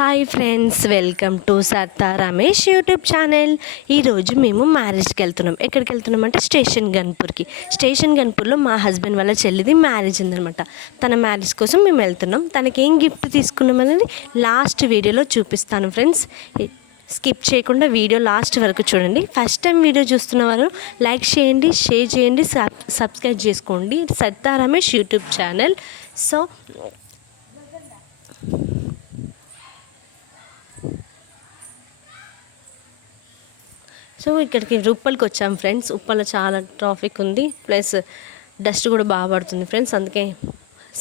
Hi friends, welcome to Sarta Ramesh YouTube channel. ఈరోజు మేము మ్యారేజ్కి వెళ్తున్నాం. ఎక్కడికి వెళ్తున్నాం అంటే స్టేషన్ గన్పూర్లో మా హస్బెండ్ వాళ్ళ చెల్లిది మ్యారేజ్ ఉందనమాట. తన మ్యారేజ్ కోసం మేము వెళ్తున్నాం. తనకి ఏం గిఫ్ట్ తీసుకున్నాం అనేది లాస్ట్ వీడియోలో చూపిస్తాను ఫ్రెండ్స్. స్కిప్ చేయకుండా వీడియో లాస్ట్ వరకు చూడండి. ఫస్ట్ టైం వీడియో చూస్తున్న వాళ్ళు లైక్ చేయండి, షేర్ చేయండి, సబ్స్క్రైబ్ చేసుకోండి. సర్తా రమేష్ యూట్యూబ్ ఛానల్. సో ఇక్కడికి ఉప్పల్కి వచ్చాం ఫ్రెండ్స్. ఉప్పల్లో చాలా ట్రాఫిక్ ఉంది, ప్లస్ డస్ట్ కూడా బాగా పడుతుంది ఫ్రెండ్స్. అందుకే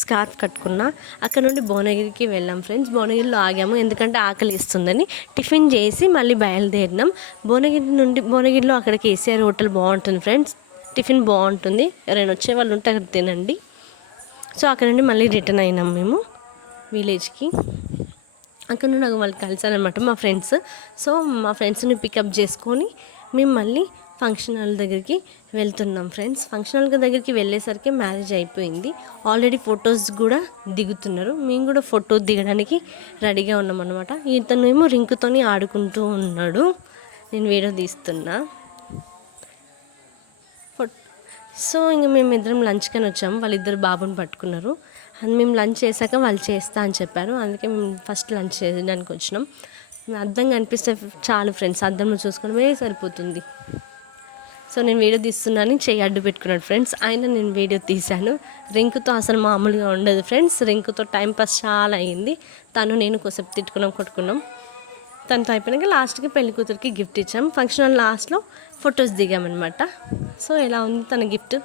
స్కార్ఫ్ కట్టుకున్నా. అక్కడ నుండి భువనగిరికి వెళ్ళాం ఫ్రెండ్స్. భువనగిరిలో ఆగాము ఎందుకంటే ఆకలి ఇస్తుందని. టిఫిన్ చేసి మళ్ళీ బయలుదేరినాం. భువనగిరిలో అక్కడ కేసీఆర్ హోటల్ బాగుంటుంది ఫ్రెండ్స్. టిఫిన్ బాగుంటుంది, ఎవరైనా వచ్చే వాళ్ళు ఉంటే అక్కడ తినండి. సో అక్కడ నుండి మళ్ళీ రిటర్న్ అయినాం మేము విలేజ్కి. అక్కడ నుండి నాకు వాళ్ళు కలిసారనమాట మా ఫ్రెండ్స్. సో మా ఫ్రెండ్స్ని పికప్ చేసుకొని మేము మళ్ళీ ఫంక్షన్ హాల్ దగ్గరికి వెళ్తున్నాం ఫ్రెండ్స్. ఫంక్షన్ హాల్ దగ్గరికి వెళ్ళేసరికి మ్యారేజ్ అయిపోయింది. ఆల్రెడీ ఫొటోస్ కూడా దిగుతున్నారు. మేము కూడా ఫోటో దిగడానికి రెడీగా ఉన్నాం అనమాట. ఇతనేమో రింకుతోని ఆడుకుంటూ ఉన్నాడు, నేను వీడియో తీస్తున్నా. సో ఇంక మేము ఇద్దరం లంచ్కని వచ్చాము. వాళ్ళిద్దరు బాబుని పట్టుకున్నారు. అండ్ మేము లంచ్ చేశాక వాళ్ళు చేస్తా అని చెప్పారు. అందుకే మేము ఫస్ట్ లంచ్ చేయడానికి వచ్చినాం. అద్దం కనిపిస్తే చాలు ఫ్రెండ్స్, అద్దంలో చూసుకోవడమే సరిపోతుంది. సో నేను వీడియో తీస్తున్నాను, చెయ్యి అడ్డు పెట్టుకున్నాడు ఫ్రెండ్స్. అయినా నేను వీడియో తీశాను. రింకుతో అసలు మామూలుగా ఉండదు ఫ్రెండ్స్. రింకుతో టైంపాస్ చాలా అయ్యింది. నేను కొద్దిసేపు కొట్టుకున్నాం. తనతో అయిపోయినాక లాస్ట్కి పెళ్లి కూతురికి గిఫ్ట్ ఇచ్చాం. ఫంక్షన్ లాస్ట్లో ఫొటోస్ దిగామన్నమాట. సో ఎలా ఉంది తన గిఫ్ట్?